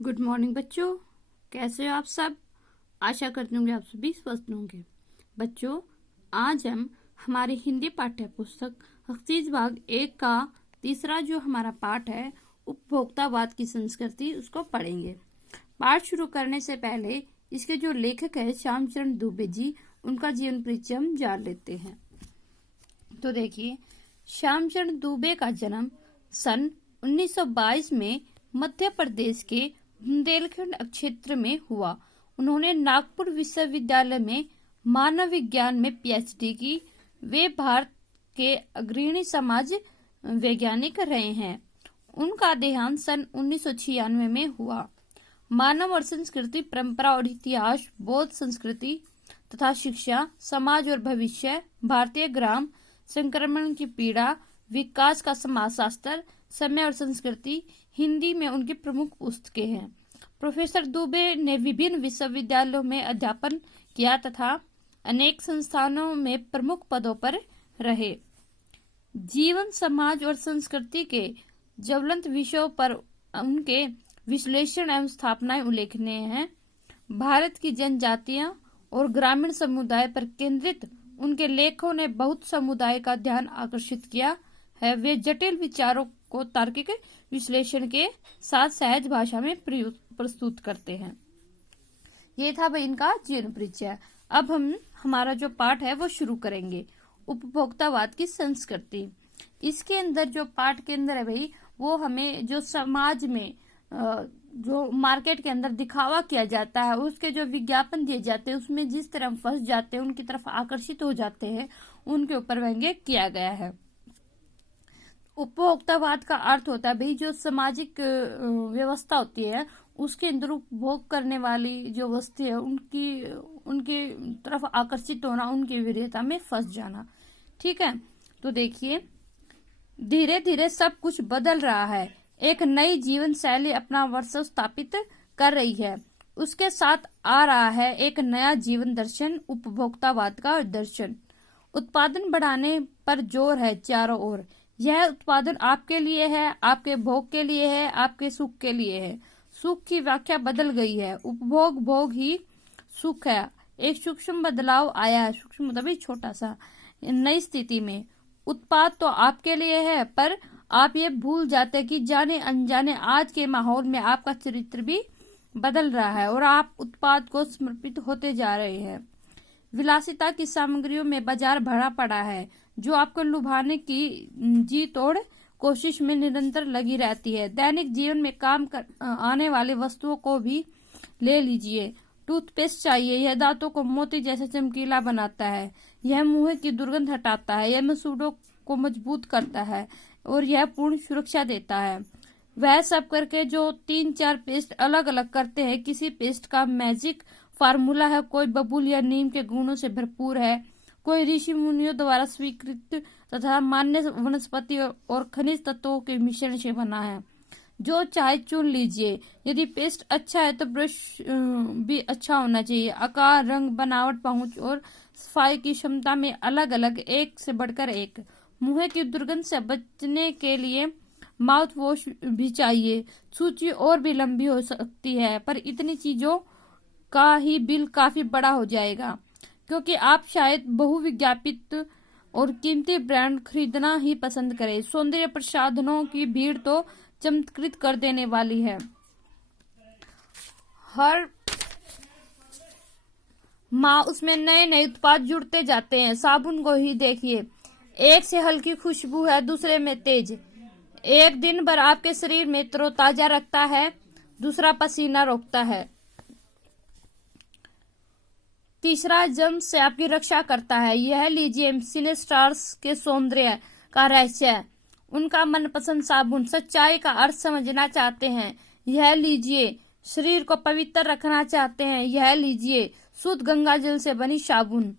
Good morning बच्चों, कैसे हो आप सब। आशा करती हूँ कि आप सभी स्वस्थ होंगे। बच्चों, आज हम हमारी हिंदी पाठ्य पुस्तक अक्सीज भाग 1 का तीसरा जो हमारा पाठ है उपभोक्तावाद की संस्कृति, उसको पढ़ेंगे। पाठ शुरू करने से पहले इसके जो लेखक है श्यामचरण दुबे जी, उनका जीवन परिचय हम जान लेते हैं। तो देखिए, श्यामचरण दुबे का जन्म सन 1922 में मध्य प्रदेश के बुंदेलखंड क्षेत्र में हुआ। उन्होंने नागपुर विश्वविद्यालय में मानव विज्ञान में पीएचडी की। वे भारत के अग्रणी समाज वैज्ञानिक रहे हैं। उनका देहांत सन 1996 में हुआ। मानव और संस्कृति, परंपरा और इतिहास, बौद्ध संस्कृति तथा शिक्षा, समाज और भविष्य, भारतीय ग्राम, संक्रमण की पीड़ा, विकास का समाजशास्त्र, समय और संस्कृति, हिंदी में उनकी प्रमुख पुस्तकें हैं। प्रोफेसर दुबे ने विभिन्न विश्वविद्यालयों में अध्यापन किया तथा अनेक संस्थानों में प्रमुख पदों पर रहे। जीवन, समाज और संस्कृति के ज्वलंत विषयों पर उनके विश्लेषण एवं स्थापनाएं उल्लेखनीय हैं। भारत की जनजातियां और ग्रामीण समुदाय पर केंद्रित उनके लेखों ने बहुत समुदाय का ध्यान आकर्षित किया है। वे जटिल विचारों को तार्किक विश्लेषण के साथ सहज भाषा में प्रस्तुत करते हैं। ये था भाई इनका जीवन परिचय। अब हम हमारा जो पाठ है वो शुरू करेंगे, उपभोक्तावाद की संस्कृति। इसके अंदर जो पाठ के अंदर है भाई, वो हमें जो समाज में जो मार्केट के अंदर दिखावा किया जाता है, उसके जो विज्ञापन दिए जाते हैं, उसमें जिस तरह फंस जाते हैं, उनकी तरफ आकर्षित हो जाते हैं, उनके ऊपर व्यंग्य किया गया है। उपभोक्तावाद का अर्थ होता है भाई जो सामाजिक व्यवस्था होती है, उसके अंदर उपभोग करने वाली जो वस्तु है उनकी तरफ आकर्षित होना, उनकी विरोधता में फंस जाना। ठीक है, तो देखिए, धीरे धीरे सब कुछ बदल रहा है। एक नई जीवन शैली अपना वर्चस्व स्थापित कर रही है। उसके साथ आ रहा है एक नया जीवन दर्शन, उपभोक्तावाद का दर्शन। उत्पादन बढ़ाने पर जोर है चारों ओर। यह उत्पादन आपके लिए है, आपके भोग के लिए है, आपके सुख के लिए है। सुख की व्याख्या बदल गई है। उपभोग भोग ही सुख है। एक सूक्ष्म बदलाव आया है, सूक्ष्म मतलब छोटा सा, नई स्थिति में। उत्पाद तो आपके लिए है, पर आप ये भूल जाते कि जाने अनजाने आज के माहौल में आपका चरित्र भी बदल रहा है और आप उत्पाद को समर्पित होते जा रहे हैं। विलासिता की सामग्रियों में बाजार भरा पड़ा है, जो आपको लुभाने की जी तोड़ कोशिश में निरंतर लगी रहती है। दैनिक जीवन में काम कर आने वाली वस्तुओं को भी ले लीजिए। टूथपेस्ट चाहिए, यह दांतों को मोती जैसे चमकीला बनाता है, यह मुंह की दुर्गंध हटाता है, यह मसूड़ों को मजबूत करता है और यह पूर्ण सुरक्षा देता है। वह सब करके जो 3-4 पेस्ट अलग अलग करते हैं, किसी पेस्ट का मैजिक फार्मूला है। कोई बबूल या नीम के गुणों से भरपूर है, कोई ऋषि मुनियों द्वारा स्वीकृत तथा मान्य वनस्पति और खनिज तत्वों के मिश्रण से बना है। जो चाहे चुन लीजिए। यदि पेस्ट अच्छा है तो ब्रश भी अच्छा होना चाहिए। आकार, रंग, बनावट, पहुंच और सफाई की क्षमता में अलग अलग, एक से बढ़कर एक। मुंह की दुर्गंध से बचने के लिए माउथ वॉश भी चाहिए। सूची और भी लंबी हो सकती है, पर इतनी चीजों का ही बिल काफी बड़ा हो जाएगा, क्योंकि आप शायद बहुविज्ञापित और कीमती ब्रांड खरीदना ही पसंद करें। सौंदर्य प्रसाधनों की भीड़ तो चमत्कृत कर देने वाली है। हर माह उसमें नए नए उत्पाद जुड़ते जाते हैं। साबुन को ही देखिए, एक से हल्की खुशबू है, दूसरे में तेज। एक दिन भर आपके शरीर में तरोताजा रखता है, दूसरा पसीना रोकता है, तीसरा जर्म से आपकी रक्षा करता है। यह लीजिए सिने स्टार्स के सौंदर्य का रहस्य, उनका मनपसंद साबुन। सच्चाई का अर्थ समझना चाहते हैं, यह लीजिए। शरीर को पवित्र रखना चाहते हैं, यह लीजिए शुद्ध गंगा जल से बनी साबुन।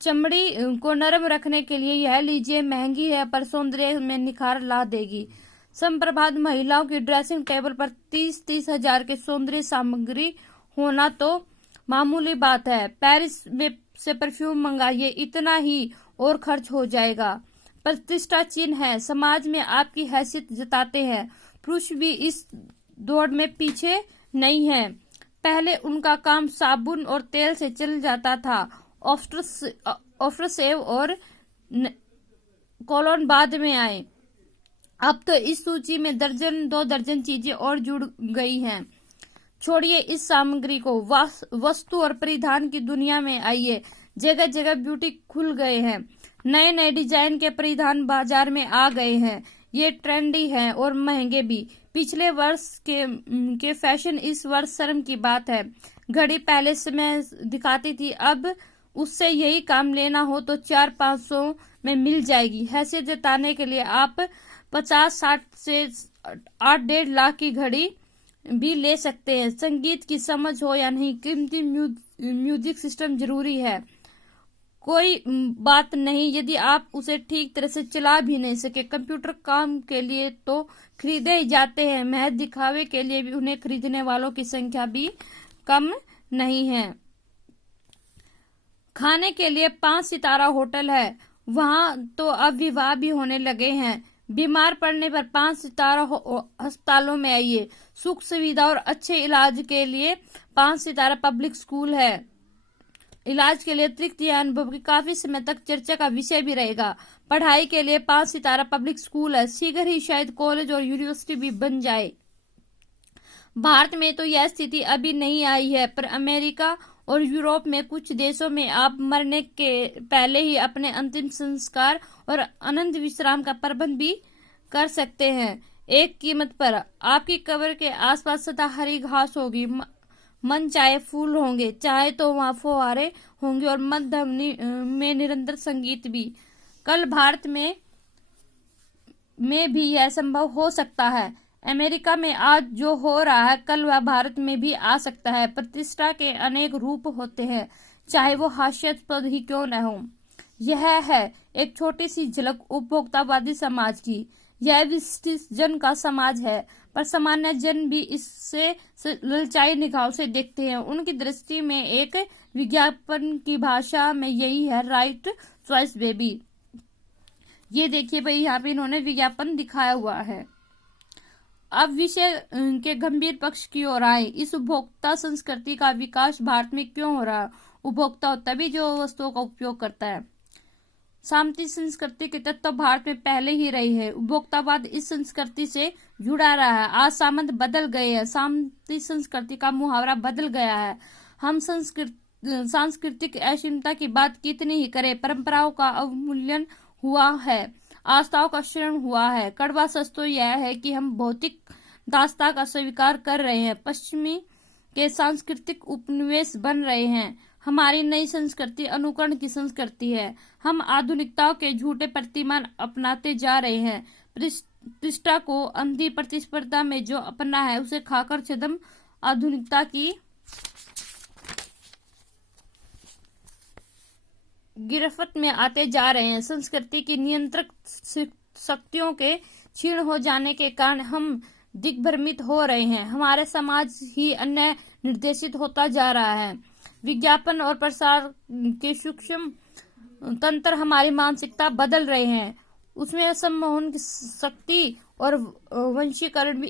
चमड़ी को नरम रखने के लिए यह लीजिए। महंगी है पर सौंदर्य में निखार ला देगी। संप्रभात महिलाओं की ड्रेसिंग टेबल पर 30-30 हजार के सौंदर्य सामग्री होना तो मामूली बात है। पेरिस से परफ्यूम मंगाइए, इतना ही और खर्च हो जाएगा। प्रतिष्ठा चिन्ह है, समाज में आपकी हैसियत जताते हैं। पुरुष भी इस दौड़ में पीछे नहीं है। पहले उनका काम साबुन और तेल से चल जाता था। आफ्टर सेव और कोलोन बाद में आए। अब तो इस सूची में दर्जन 2 दर्जन चीजें और जुड़ गई हैं। छोड़िए इस सामग्री को, वस्तु और परिधान की दुनिया में आइए। जगह जगह ब्यूटी खुल गए हैं। नए नए डिजाइन के परिधान बाजार में आ गए हैं। ये ट्रेंडी हैं और महंगे भी। पिछले वर्ष के फैशन इस वर्ष शर्म की बात है। घड़ी पहले समय दिखाती थी, अब उससे यही काम लेना हो तो 400-500 में मिल जाएगी। हैसियत जताने के लिए आप 50-60 से 8-1.5 लाख की घड़ी भी ले सकते हैं। संगीत की समझ हो या नहीं, कीमती म्यूजिक सिस्टम जरूरी है। कोई बात नहीं यदि आप उसे ठीक तरह से चला भी नहीं सके। कंप्यूटर काम के लिए तो खरीदे ही जाते हैं, महज दिखावे के लिए भी उन्हें खरीदने वालों की संख्या भी कम नहीं है। खाने के लिए 5 सितारा होटल है, वहां तो अब विवाह भी होने लगे हैं। बीमार पड़ने पर 5 सितारा अस्पतालों में आइए। सुख सुविधा और अच्छे इलाज के लिए 5 सितारा पब्लिक स्कूल है। इलाज के लिए अतिरिक्त यह अनुभव की काफी समय तक चर्चा का विषय भी रहेगा। पढ़ाई के लिए 5 सितारा पब्लिक स्कूल है। शीघ्र ही शायद कॉलेज और यूनिवर्सिटी भी बन जाए। भारत में तो यह स्थिति अभी नहीं आई है, पर अमेरिका और यूरोप में कुछ देशों में आप मरने के पहले ही अपने अंतिम संस्कार और अनंत विश्राम का प्रबंध भी कर सकते हैं। एक कीमत पर आपकी कब्र के आसपास सदा हरी घास होगी, मन चाहे फूल होंगे, चाहे तो वहां फुहारे होंगे और मध्य में निरंतर संगीत भी। कल भारत में भी यह संभव हो सकता है। अमेरिका में आज जो हो रहा है कल वह भारत में भी आ सकता है। प्रतिष्ठा के अनेक रूप होते हैं, चाहे वो हास्यास्पद ही क्यों न हो। यह है एक छोटी सी झलक उपभोक्तावादी समाज की। यह विशिष्ट जन का समाज है, पर सामान्य जन भी इससे ललचाई निगाहों से देखते हैं। उनकी दृष्टि में एक विज्ञापन की भाषा में यही है, राइट चॉइस बेबी। ये देखिए भाई, यहाँ पे इन्होंने विज्ञापन दिखाया हुआ है। अब विषय के गंभीर पक्ष की ओर आए। इस उपभोक्ता संस्कृति का विकास भारत में क्यों हो रहा है? उपभोक्ता तभी जो वस्तुओं का उपयोग करता है। सामंती संस्कृति के तत्व भारत में पहले ही रही है। उपभोक्तावाद इस संस्कृति से जुड़ा रहा है। आज सामंत बदल गए हैं, सामंती संस्कृति का मुहावरा बदल गया है। हम सांस्कृतिक असीमता की बात कितनी ही करें, परंपराओं का अवमूल्यन हुआ है, आस्थाओं का क्षरण हुआ है। कड़वा सच तो यह है कि हम भौतिक दास्ता का स्वीकार कर रहे हैं, पश्चिमी के सांस्कृतिक उपनिवेश बन रहे हैं। हमारी नई संस्कृति अनुकरण की संस्कृति है। हम आधुनिकताओं के झूठे प्रतिमान अपनाते जा रहे हैं। प्रतिष्ठा को अंधी प्रतिस्पर्धा में जो अपना है उसे खाकर छदम आधुनिकता की गिरफ्त में आते जा रहे हैं। संस्कृति की नियंत्रक शक्तियों के क्षीण हो जाने के कारण हम दिग्भ्रमित हो रहे हैं। हमारे समाज ही अन्य निर्देशित होता जा रहा है। विज्ञापन और प्रसार के सूक्ष्म तंत्र हमारी मानसिकता बदल रहे हैं। उसमें सम्मोहन की शक्ति और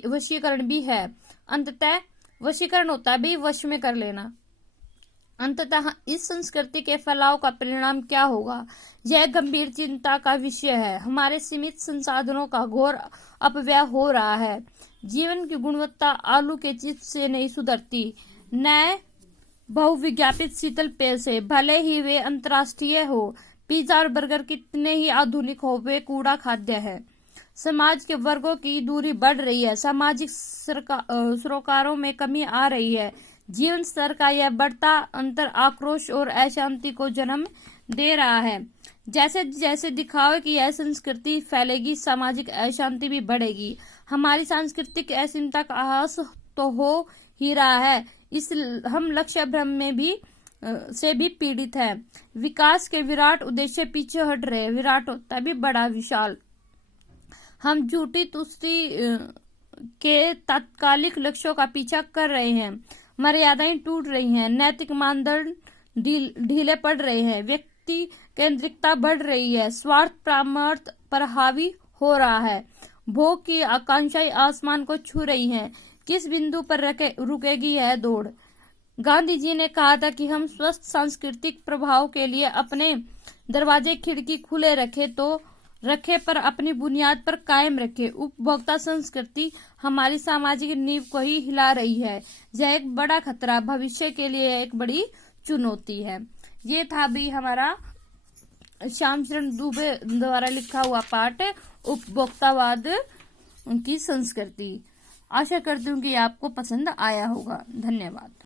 वशीकरण भी है। अंततः वशीकरण होता है भी वश में कर लेना। अंततः इस संस्कृति के फैलाव का परिणाम क्या होगा, यह गंभीर चिंता का विषय है। हमारे सीमित संसाधनों का घोर अपव्यय हो रहा है। जीवन की गुणवत्ता आलू के चिप्स से नहीं सुधरती, न बहुविज्ञापित शीतल पेय से, भले ही वे अंतर्राष्ट्रीय हो। पिज्जा और बर्गर कितने ही आधुनिक हो, वे कूड़ा खाद्य है। समाज के वर्गों की दूरी बढ़ रही है। सामाजिक सरोकारों में कमी आ रही है। जीवन स्तर का यह बढ़ता अंतर आक्रोश और अशांति को जन्म दे रहा है। जैसे जैसे दिखावे की यह संस्कृति फैलेगी, सामाजिक अशांति भी बढ़ेगी। हमारी सांस्कृतिक असीमता का आभास तो हो ही रहा है। इस हम लक्ष्य भ्रम में भी से भी पीड़ित है। विकास के विराट उद्देश्य पीछे हट रहे। विराट होता भी बड़ा विशाल। हम झूठी तुष्टि के तात्कालिक लक्ष्यों का पीछा कर रहे हैं। मर्यादाएं टूट रही हैं, नैतिक मानदंड ढीले पड़ रहे हैं, व्यक्ति केंद्रिकता बढ़ रही है, स्वार्थ परमार्थ पर हावी हो रहा है, भोग की आकांक्षाएं आसमान को छू रही हैं। किस बिंदु पर रुकेगी यह दौड़। गांधी जी ने कहा था कि हम स्वस्थ सांस्कृतिक प्रभाव के लिए अपने दरवाजे खिड़की खुले रखे पर अपनी बुनियाद पर कायम रखे। उपभोक्ता संस्कृति हमारी सामाजिक नींव को ही हिला रही है। यह एक बड़ा खतरा, भविष्य के लिए एक बड़ी चुनौती है। ये था भी हमारा श्याम चरण दुबे द्वारा लिखा हुआ पाठ उपभोक्तावाद की संस्कृति। आशा करती हूँ कि आपको पसंद आया होगा। धन्यवाद।